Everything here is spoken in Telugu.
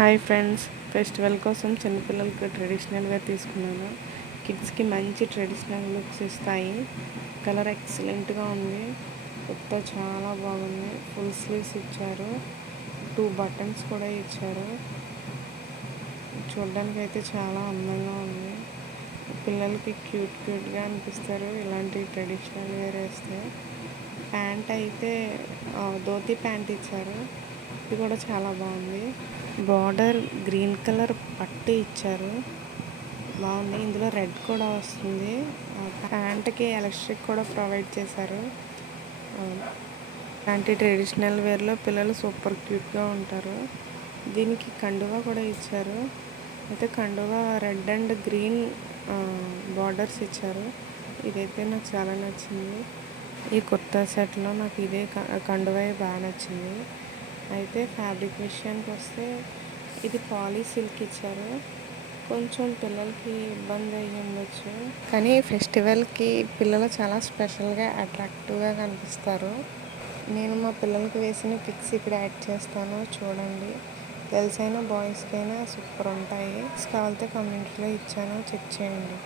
హాయ్ ఫ్రెండ్స్, ఫెస్టివల్ కోసం చిన్నపిల్లలకి ట్రెడిషనల్ వేర్ తీసుకున్నాను. కిడ్స్కి మంచి ట్రెడిషనల్ లుక్స్ ఇస్తాయి. కలర్ ఎక్సలెంట్గా ఉంది. కొత్త చాలా బాగుంది. ఫుల్ స్లీవ్స్ ఇచ్చారు. 2 బటన్స్ కూడా ఇచ్చారు. చూడడానికి అయితే చాలా అందంగా ఉంది. పిల్లలకి క్యూట్గా అనిపిస్తారు ఇలాంటి ట్రెడిషనల్ వేర్ వేస్తే. ప్యాంట్ అయితే ధోతి ప్యాంట్ ఇచ్చారు. ఇది కూడా చాలా బాగుంది. బార్డర్ గ్రీన్ కలర్ పట్టు ఇచ్చారు. బాగుంది. ఇందులో రెడ్ కూడా వస్తుంది. ప్యాంట్కి ఎలాస్టిక్ కూడా ప్రొవైడ్ చేశారు. ఇలాంటి ట్రెడిషనల్ వేర్లో పిల్లలు సూపర్ క్యూట్గా ఉంటారు. దీనికి కండువా కూడా ఇచ్చారు. అయితే కండువా రెడ్ అండ్ గ్రీన్ బార్డర్స్ ఇచ్చారు. ఇదైతే నాకు చాలా నచ్చింది. ఈ కొత్త సెట్లో నాకు ఇదే కండువా బాగా నచ్చింది. అయితే ఫ్యాబ్రిక్ విషయానికి వస్తే ఇది పాలీ సిల్క్ ఇచ్చారు. కొంచెం పిల్లలకి ఇబ్బంది అయ్యి ఉండొచ్చు, కానీ ఫెస్టివల్కి పిల్లలు చాలా స్పెషల్గా అట్రాక్టివ్గా కనిపిస్తారు. నేను మా పిల్లలకి వేసిన పిక్స్ ఇక్కడ యాడ్ చేస్తాను, చూడండి. గర్ల్స్ అయినా బాయ్స్కి అయినా సూపర్ ఉంటాయి. కావాలితే కమ్యూనిటీలో ఇచ్చాను, చెక్ చేయండి.